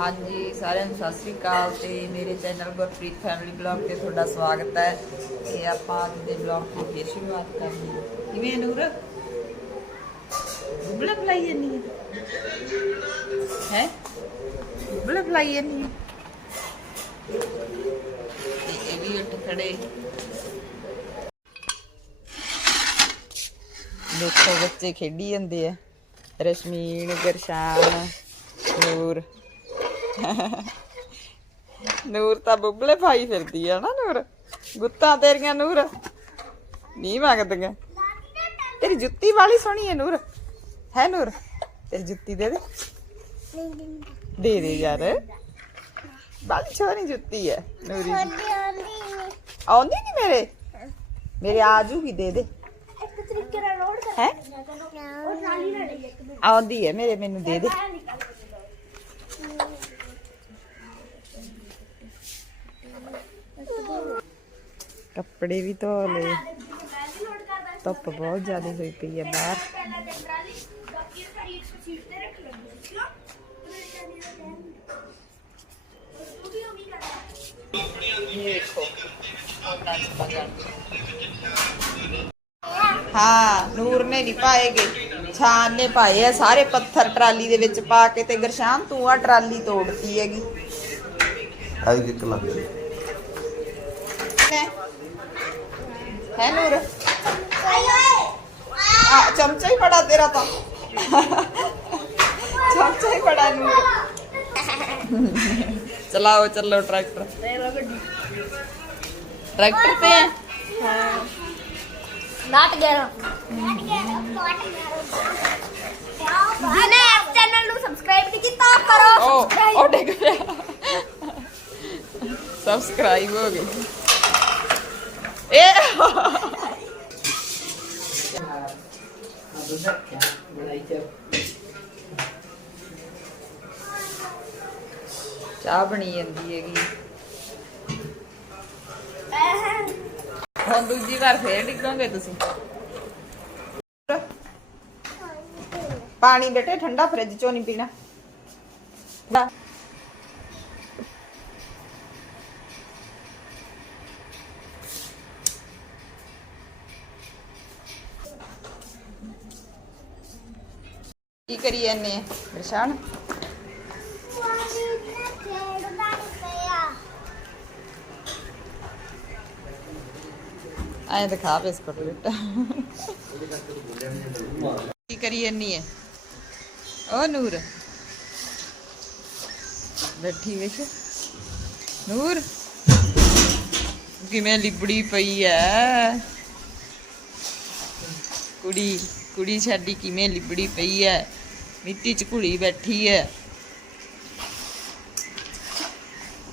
ਹਾਂਜੀ ਸਾਰਿਆਂ ਨੂੰ ਸਤਿ ਸ੍ਰੀ ਅਕਾਲ ਤੇ ਮੇਰੇ ਚੈਨਲ ਗੁਰਪ੍ਰੀਤ ਫੈਮਿਲੀ ਬਲੌਗ ਤੇ ਤੁਹਾਡਾ ਸਵਾਗਤ ਹੈ। ਤੇ ਆਪਾਂ ਅੱਜ ਦੇ ਬਲੌਗ ਦੀ ਫੇਰ ਸ਼ੁਰੂਆਤ ਕਰਨੀ ਹੈ। ਕਿਵੇਂ ਹੈ ਨੂਰ? ਬੁਬਲਾ ਜਾਨੀ ਹੈ। ਹੈ? ਬੁਬਲਾ ਫਲਾਈ ਜਾਨੀ ਹੈ। ਤੇ ਇਹ ਵੀ ਉੱਠ ਖੜੇ। ਦੇਖੋ ਬੱਚੇ ਖੇਡੀ ਜਾਂਦੇ ਆ। ਰਸ਼ਮੀਨ ਗਰਸ਼ਾਨ ਨੂਰ। ਨੂਰ ਤਾਂ ਬੁੱਬਲੇ ਪਾਈ ਫਿਰਦੀ ਆ ਨਾ ਨੂਰ। ਗੁੱਤਾਂ ਤੇਰੀਆਂ ਨੂਰ। ਨਹੀਂ ਮੰਗਦੀਆਂ ਤੇਰੀ ਜੁੱਤੀ ਵਾਲੀ ਸੋਹਣੀ ਹੈ ਨੂਰ। ਹੈ ਨੂਰ ਤੇਰੀ ਜੁੱਤੀ ਦੇ ਦੇ। ਦੇ ਦੇ ਯਾਰ। ਬਾਲੀ ਸੋਹਣੀ ਜੁੱਤੀ ਹੈ ਨੂਰੀ। ਆਉਂਦੀ ਨਹੀਂ ਮੇਰੇ? ਮੇਰੇ ਆ ਜੂਗੀ ਦੇ ਦੇ। ਇੱਕ ਤਰੀਕੇ ਨਾਲ ਲੋਡ ਕਰ ਹੈ? ਉਹ ਨਾਲੀ ਨਾਲ ਲਈ ਇੱਕ ਮਿੰਟ ਆਉਂਦੀ ਹੈ ਮੇਰੇ ਮੈਨੂੰ ਦੇ ਦੇ। ਕੱਪੜੇ ਵੀ ਧੋ ਲਏ। ਧੁੱਪ ਬਹੁਤ ਜ਼ਿਆਦਾ ਹੋਈ ਪਈ ਹੈ ਬਾਹਰ। ਹਾਂ, ਨੂਰ ਨੇ ਨਹੀਂ ਪਾਏਗੇ ਛਾਨ ਨੇ ਪਾਏ ਆ ਸਾਰੇ ਪੱਥਰ ਟਰਾਲੀ ਦੇ ਵਿੱਚ ਪਾ ਕੇ ਤੇ ਗਰਸ਼ਾਨ ਤੂੰ ਆ ਟਰਾਲੀ ਤੋੜਤੀ ਹੈਗੀ। ਆਈ ਕਿੱਕ ਲੱਗ ਗਈ ਹੈ ਨੂਰ ਆ ਚਮਚਾ ਹੀ ਬੜਾ ਤੇਰਾ ਤਾਂ ਚਮਚਾ ਹੀ ਬੜਾ ਨੂਰ ਚਲਾਓ ਚੱਲੋ ਟਰੈਕਟਰ ਟਰੈਕਟਰ ਤੇ ਹੈ ਨਾਟ ਗਿਆ ਨਾਟ ਗਿਆ ਜਿਹਨੇ ਇਸ ਚੈਨਲ ਨੂੰ ਸਬਸਕ੍ਰਾਈਬ ਨਹੀਂ ਕੀਤਾ ਕਰੋ ਉਹ ਉਹ ਡਿੱਗ ਪਿਆ ਸਬਸਕ੍ਰਾਈਬ ਹੋ ਗਈ ਇਹ Eh. ਚਾਹ ਬਣੀ ਜਾਂਦੀ ਹੈਗੀ। ਹੁਣ ਦੂਜੀ ਵਾਰ ਫੇਰ ਡਿੱਗੋਗੇ ਤੁਸੀਂ। ਪਾਣੀ ਬੇਟੇ, ਠੰਡਾ ਫ੍ਰਿਜ ਚੋਂ ਨਹੀਂ ਪੀਣਾ। ਕਰੀ ਜਾਂਦੇ ਆ। ਨਿਸ਼ਾਨ ਆਏ ਦਿਖਾ ਬਿਸਕੁਟ ਬੇਟਾ ਕੀ ਕਰੀ ਜਾਂਦੀ ਹੈ ਓ ਨੂਰ। ਬੈਠੀ ਵੇਖ। ਨੂਰ। ਕਿਵੇਂ ਲਿਬੜੀ ਪਈ ਐ? ਕੁੜੀ ਕੁੜੀ ਸਾਡੀ ਕਿਵੇਂ ਲਿਬੜੀ ਪਈ ਐ? ਮਿੱਟੀ 'ਚ ਘੁਲੀ ਬੈਠੀ ਐ।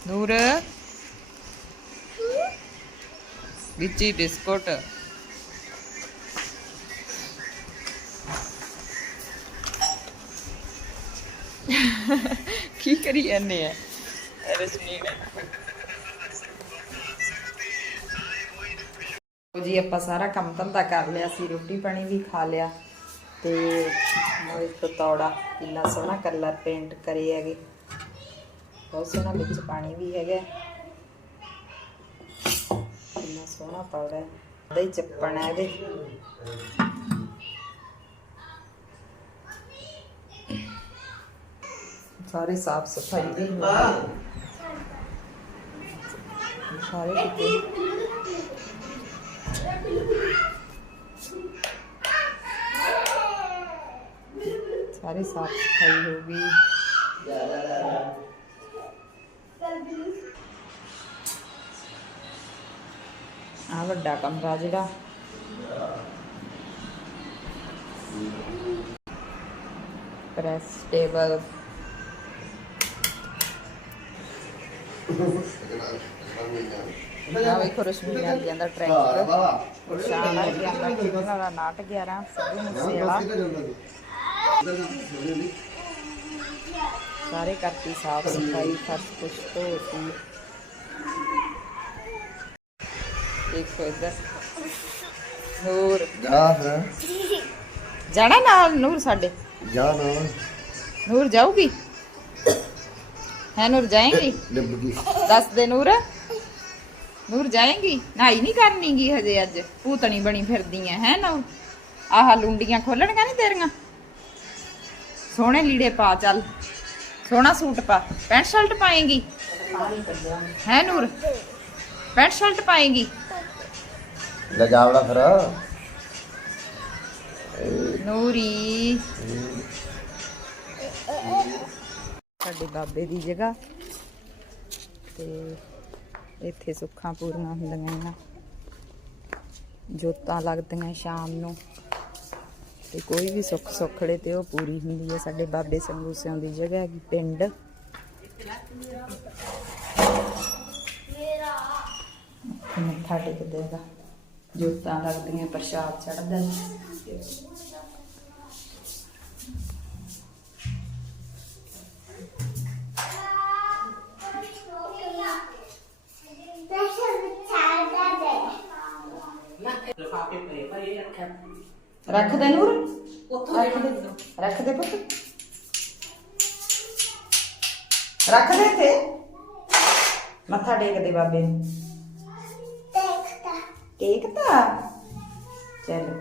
ਨੂਰ। ਵਿੱਚ ਹੀ ਬਿਸਕੁਟ। ਕੀ ਕਰੀ ਜਾਂਦੇ ਆ ਜੀ ਆਪਾਂ ਸਾਰਾ ਕੰਮ ਧੰਦਾ ਕਰ ਲਿਆ ਸੀ ਰੋਟੀ ਪਾਣੀ ਵੀ ਖਾ ਲਿਆ। ਤੇ ਉਹ ਇੱਕ ਤੌੜਾ ਕਿੰਨਾ ਸੋਹਣਾ ਕਲਰ ਪੇਂਟ ਕਰੇ ਹੈਗੇ। ਬਹੁਤ ਸੋਹਣਾ ਵਿੱਚ ਪਾਣੀ ਵੀ ਹੈਗਾ। ਕਿੰਨਾ ਸੋਹਣਾ ਤੌੜਾ ਹੈ ਹੀ ਚੱਪਣ ਹੈ ਇਹਦੇ। ਸਾਰੇ ਸਾਫ਼ ਸਫ਼ਾਈ ਦੇ ਸਾਰੇ ਕਿਤੇ ਸਾਰੇ ਸਾਫ਼ ਸਫ਼ਾਈ ਹੋ ਗਈ। ਆ ਵੱਡਾ ਕਮਰਾ ਜਿਹੜਾ। Press table. ਆ ਵੇਖੋ ਰਸ਼ਮੀ ਆ ਗਿਆ ਦਾ ਟਰੈਕਟਰ ਸ਼ਾਨ ਆ ਗਿਆ ਦਾ ਕਿੰਨਾ ਦਾ ਨਾਟ 11 ਸਿੱਧੂ ਮੂਸੇਵਾਲਾ ਸਾਰੇ ਕਰਤੀ ਸਾਫ਼ ਸਫ਼ਾਈ ਫਰਸ਼ ਕੁਛ ਧੋਤੀ ਦੇਖੋ ਇੱਧਰ। ਨੂਰ ਜਾ ਫਿਰ। ਜਾਣਾ ਨਾਲ ਨੂਰ ਸਾਡੇ? ਜਾ ਨਾ ਨੂਰ ਜਾਊਗੀ? ਹੈ ਨੂਰ ਜਾਏਂਗੀ? ਦੱਸ ਦੇ ਨੂਰ। ਨੂਰ ਜਾਏਂਗੀ? ਨਹਾਈ ਨਹੀਂ ਕਰਨੀਗੀ ਹਜੇ ਅੱਜ। ਭੂਤਣੀ ਬਣੀ ਫਿਰਦੀ ਐ ਹੈ ਨੂਰ? ਆਹ ਲੁੰਡੀਆਂ ਖੋਲਣਗਾ ਨਹੀਂ ਤੇਰੀਆਂ? ਸੋਹਣੇ ਲੀੜੇ ਪਾ ਚੱਲ। ਸੋਹਣਾ ਸੂਟ ਪਾ। ਪੈਂਟ ਸ਼ਰਟ ਪਾਏਂਗੀ? ਹੈ ਨੂਰ? Pant shirt ਪਾਏਂਗੀ? ਲੈ ਜਾਵੜਾ ਫਿਰ। ਨੂਰੀ। ਸਾਡੇ ਬਾਬੇ ਦੀ ਜਗ੍ਹਾ। ਤੇ ਇੱਥੇ ਸੁੱਖਾਂ ਪੂਰੀਆਂ ਹੁੰਦੀਆਂ ਇਹਨਾਂ ਜੋਤਾਂ ਲੱਗਦੀਆਂ ਸ਼ਾਮ ਨੂੰ। ਤੇ ਕੋਈ ਵੀ ਸੁੱਖ ਸੁੱਖੜੇ ਤੇ ਉਹ ਪੂਰੀ ਹੁੰਦੀ ਹੈ। ਸਾਡੇ ਬਾਬੇ ਸੰਗੂ ਸਿਆਂ ਦੀ ਜਗ੍ਹਾ ਹੈਗੀ ਪਿੰਡ। ਮੱਥਾ ਟੇਕਦੇ ਹੈਗਾ ਜੋਤਾਂ ਲੱਗਦੀਆਂ ਪ੍ਰਸ਼ਾਦ ਚੜਦਾ ਰੱਖ ਦੇ ਨੂਰ? ਉੱਥੋਂ ਰੱਖ ਦੇ ਰੱਖ ਦੇ ਪੁੱਤ। ਰੱਖ ਦੇ ਤੇ? ਮੱਥਾ ਟੇਕ ਦੇ ਬਾਬੇ ਨੂੰ। ਟੇਕਤਾ ਚਲੋ।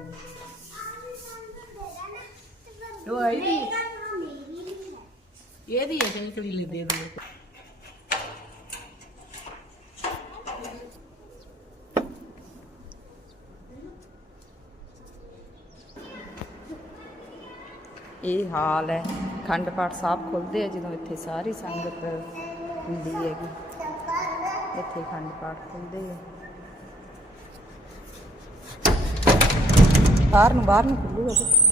ਉਹ ਆਈ। ਦੀ ਇਹਦੀ ਹੈ ਜਿਹੜੀ ਕਲੀ ਦੇ ਦੇ। ਇਹ ਹਾਲ ਹੈ। ਖੰਡ ਪਾਠ ਸਾਹਿਬ ਖੁੱਲਦੇ ਆ ਜਦੋਂ ਇੱਥੇ ਸਾਰੀ ਸੰਗਤ ਹੁੰਦੀ ਹੈਗੀ। ਇੱਥੇ ਖੰਡ ਪਾਠ ਖੁੱਲਦੇ ਆ। ਬਾਹਰ ਨੂੰ ਬਾਹਰ ਨੂੰ ਖੁੱਲੂਗਾ।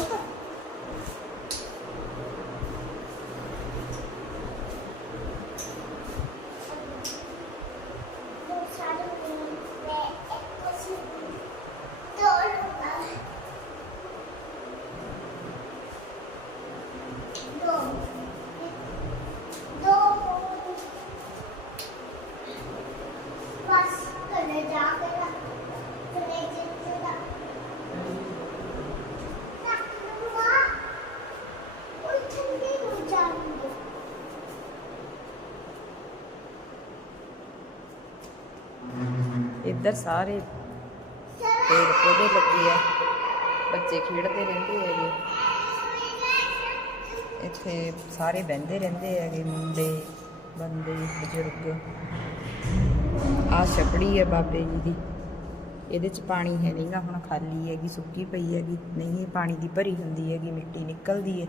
똑같아. ਇੱਧਰ ਸਾਰੇ ਪੇੜ ਪੌਦੇ ਲੱਗੇ ਆ। ਬੱਚੇ ਖੇਡਦੇ ਰਹਿੰਦੇ ਹੈਗੇ। ਇੱਥੇ ਸਾਰੇ ਬਹਿੰਦੇ ਰਹਿੰਦੇ ਹੈਗੇ, ਮੁੰਡੇ, ਬੰਦੇ, ਬਜ਼ੁਰਗ। ਆ ਛਪੜੀ ਹੈ ਬਾਬੇ ਜੀ ਦੀ। ਇਹਦੇ ਚ ਪਾਣੀ ਹੈ ਨਹੀਂਗਾ ਹੁਣ ਖਾਲੀ ਹੈਗੀ, ਸੁੱਕੀ ਪਈ ਹੈਗੀ। ਨਹੀਂ ਪਾਣੀ ਦੀ ਭਰੀ ਹੁੰਦੀ ਹੈਗੀ, ਮਿੱਟੀ ਨਿਕਲਦੀ ਹੈ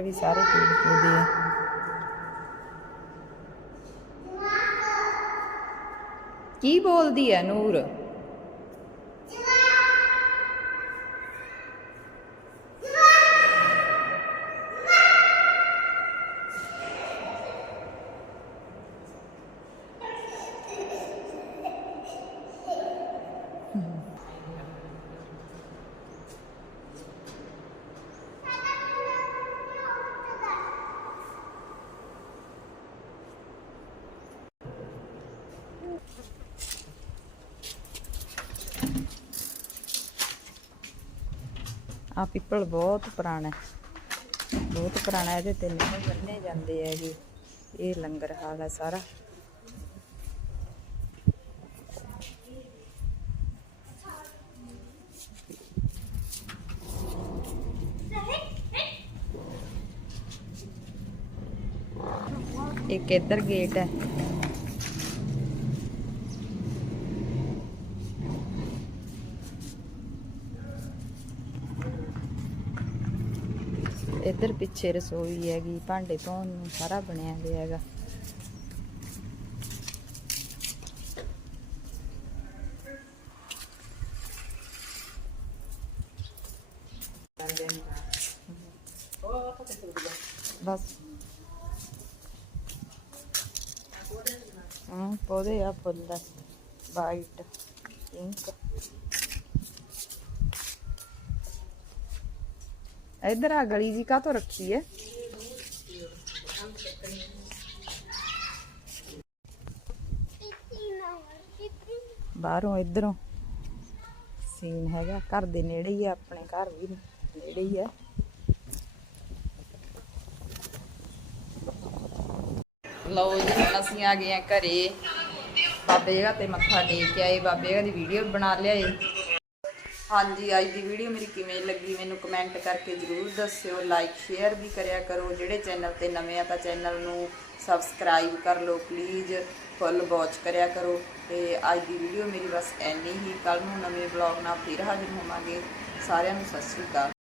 ਇੱਧਰ ਵੀ ਸਾਰੇ ਪੇੜ ਪੌਦੇ ਆ। ਕੀ ਬੋਲਦੀ ਹੈ ਨੂਰ? ਆ ਪਿੱਪਲ ਬਹੁਤ ਪੁਰਾਣਾ ਬਹੁਤ ਪੁਰਾਣਾ ਇਹਦੇ ਤੇ ਨਹੀਂ ਬੰਨੇ ਜਾਂਦੇ ਹੈਗੇ। ਇਹ ਲੰਗਰ ਹਾਲ ਹੈ ਸਾਰਾ। ਇੱਕ ਇੱਧਰ ਗੇਟ ਹੈ। ਇੱਧਰ ਪਿੱਛੇ ਰਸੋਈ ਹੈਗੀ, ਭਾਂਡੇ ਧੋਣ ਨੂੰ ਸਾਰਾ ਬਣਿਆ ਹੋਇਆ ਹੈਗਾ। ਬਸ। ਹਾਂ, ਪੌਦੇ ਆ ਫੁੱਲ ਵਾਈਟ, ਪਿੰਕ। ਇਧਰ ਆ ਗਲੀ ਜੀ ਕਾਹਤੋਂ ਰੱਖੀ ਹੈ ਬਾਹਰੋਂ ਇਧਰੋਂ। ਸੀਨ ਹੈਗਾ, ਘਰ ਦੇ ਨੇੜੇ ਹੀ ਆ, ਆਪਣੇ ਘਰ ਵੀ ਨੇੜੇ ਹੀ ਆ। ਲਓ ਜੀ, ਹੁਣ ਅਸੀਂ ਆ ਗਏ ਆ ਘਰੇ। ਬਾਬੇ ਜਗ੍ਹਾ ਤੇ ਮੱਥਾ ਟੇਕ ਕੇ ਆਏ, ਬਾਬੇ ਜਗ੍ਹਾ ਦੀ ਵੀਡੀਓ ਬਣਾ ਲਿਆਏ। ਹਾਂਜੀ, ਅੱਜ ਦੀ ਵੀਡੀਓ ਮੇਰੀ ਕਿਵੇਂ ਲੱਗੀ ਮੈਨੂੰ ਕਮੈਂਟ ਕਰਕੇ ਜਰੂਰ ਦੱਸਿਓ। ਲਾਈਕ ਸ਼ੇਅਰ ਵੀ ਕਰਿਆ ਕਰੋ। ਜਿਹੜੇ ਚੈਨਲ ਤੇ ਨਵੇਂ ਆ ਤਾਂ ਚੈਨਲ ਨੂੰ ਸਬਸਕ੍ਰਾਈਬ ਕਰ ਲਓ ਪਲੀਜ਼ ਫੁੱਲ ਵਾਚ ਕਰਿਆ ਕਰੋ। ਤੇ ਅੱਜ ਦੀ ਵੀਡੀਓ ਮੇਰੀ ਬਸ ਐਨੀ ਹੀ। ਕੱਲ ਨੂੰ ਨਵੇਂ ਬਲੌਗ ਨਾਲ ਫਿਰ ਹਾਜ਼ਰ ਹੋਵਾਂਗੇ। ਸਾਰਿਆਂ ਨੂੰ ਸਤਿ ਸ਼੍ਰੀ ਅਕਾਲ।